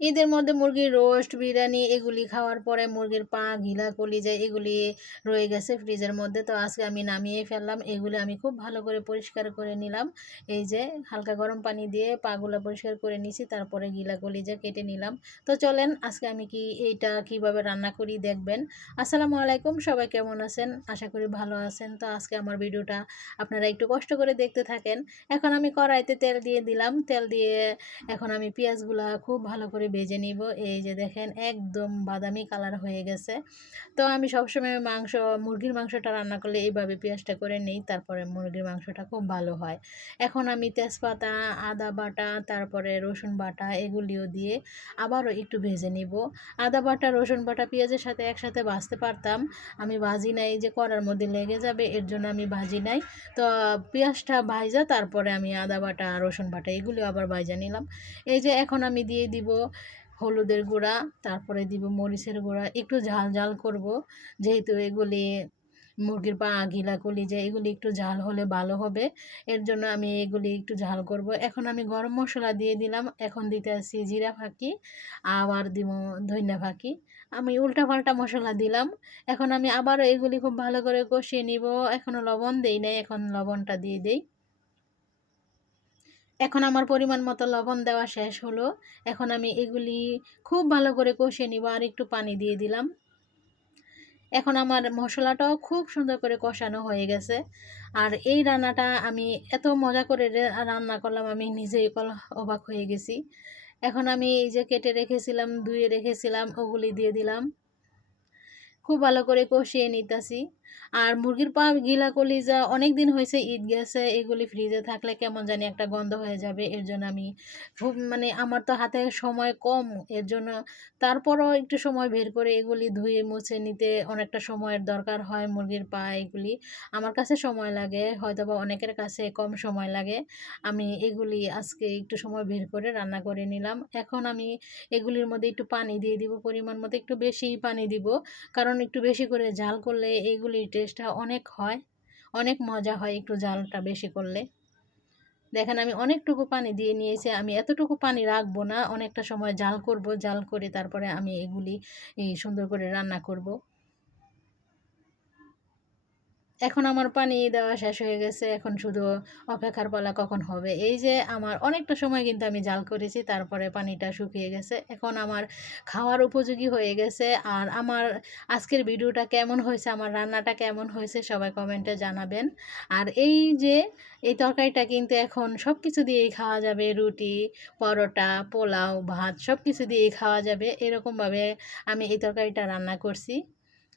ঈদের মধ্যে মুরগির রোস্ট, বিরিয়ানি এগুলি খাওয়ার পরে মুরগির পা ঘিলা কলিজা এগুলি রয়ে গেছে ফ্রিজের মধ্যে। তো আজকে আমি নামিয়ে ফেললাম, এগুলি আমি খুব ভালো করে পরিষ্কার করে নিলাম। এই যে হালকা গরম পানি দিয়ে পাগুলো পরিষ্কার করে নিছি তারপরে গিলা কলিজা কেটে নিলাম। তো চলেন আজকে আমি কি এইটা কীভাবে রান্না করি দেখবেন। আসসালামু আলাইকুম, সবাই কেমন আছেন? আশা করি ভালো আছেন। তো আজকে আমার ভিডিওটা আপনারা একটু কষ্ট করে দেখতে থাকেন। এখন আমি কড়াইতে তেল দিয়ে দিলাম। তেল দিয়ে এখন আমি পেঁয়াজগুলা খুব ভালো করে ভেজে নিব। এই যে দেখেন, একদম বাদামি কালার হয়ে গেছে। তো আমি সবসময় মাংস, মুরগির মাংসটা রান্না করলে এইভাবে পেঁয়াজটা করে নিই, তারপরে মুরগির মাংসটা খুব ভালো হয়। এখন আমি তেজপাতা, আদা বাটা, তারপরে রসুন বাটা এগুলিও দিয়ে আবারও একটু ভেজে নিব। আদা বাটা, রসুন বাটা, পেঁয়াজের সাথে একসাথে ভাজতে পারতাম। আমি ভাজি নাই যে করার মধ্যে লেগে যাবে, এর জন্য আমি ভাজি নাই। তো পেঁয়াজটা ভাজা, তারপরে আমি আদা বাটা, রসুন বাটা এগুলিও আবার ভাজা নিলাম। এই যে এখন আমি দিয়ে দিব হলুদের গুঁড়া, তারপরে দিব মরিচের গুঁড়া, একটু ঝাল ঝাল করব। যেহেতু এগুলি মুরগির পা, গিলা কলিজা এগুলি একটু ঝাল হলে ভালো হবে। এর জন্য আমি এগুলি একটু ঝাল করব। এখন আমি গরম মশলা দিয়ে দিলাম। এখন দিতে আসি জিরা ফাঁকি, আবার দিব ধনিয়া ফাঁকি। আমি উল্টা পাল্টা মশলা দিলাম। এখন আমি আবারও এগুলি খুব ভালো করে কষিয়ে নিব। এখনও লবণ দেই নাই, এখন লবণটা দিয়ে দেই। এখন আমার পরিমাণ মতো লবণ দেওয়া শেষ হলো। এখন আমি এগুলি খুব ভালো করে কষিয়ে নিব আর একটু পানি দিয়ে দিলাম। এখন আমার মশলাটাও খুব সুন্দর করে কষানো হয়ে গেছে। আর এই রান্নাটা আমি এত মজা করে রান্না করলাম, আমি নিজেই কল অবাক হয়ে গেছি। এখন আমি এই যে কেটে রেখেছিলাম, ধুয়ে রেখেছিলাম, ওগুলি দিয়ে দিলাম। খুব ভালো করে কষিয়ে নিতেছি। আর মুরগির পা গিলা কলিজা অনেক দিন হয়েছে, ঈদ গেছে, এগুলি ফ্রিজে থাকলে কেমন জানি একটা গন্ধ হয়ে যাবে, এর জন্য আমি খুব মানে আমার তো হাতে সময় কম, এর জন্য তারপরও একটু সময় বের করে এগুলি ধুয়ে মুছে নিতে অনেকটা সময়ের দরকার হয় মুরগির পা এগুলি। আমার কাছে সময় লাগে হয়তো বা অনেকের কাছে কম সময় লাগে। আমি এগুলি আজকে একটু সময় বের করে রান্না করে নিলাম। এখন আমি এগুলির মধ্যে একটু পানি দিয়ে দিব, পরিমাণ মতো একটু বেশি পানি দিব, কারণ একটু বেশি করে ঝাল করলে এগুলির টেস্টটা অনেক হয়। অনেক মজা হয় একটু জালটা বেশি করলে। দেখেন আমি অনেকটুকু পানি দিয়ে নিয়েছি, আমি এতটুকু পানি রাখব না, অনেকটা সময় জাল করব, জাল করে তারপরে আমি এগুলি সুন্দর করে রান্না করব। এখন আমার পানি দেওয়া শেষ হয়ে গেছে, এখন শুধু অপেক্ষার পালা কখন হবে? এই যে আমার অনেকটা সময় কিন্তু আমি জাল করেছি, তারপরে পানিটা শুকিয়ে গেছে। এখন আমার খাওয়ার উপযোগী হয়ে গেছে। আর আমার আজকের ভিডিওটা কেমন হয়েছে, আমার রান্নাটা কেমন হয়েছে, সবাই কমেন্টে জানাবেন। আর এই যে, এই তরকারিটা কিন্তু এখন সব কিছু দিয়েই খাওয়া যাবে, রুটি, পরোটা, পোলাও, ভাত সব কিছু দিয়েই খাওয়া যাবে। এরকমভাবে আমি এই তরকারিটা রান্না করছি।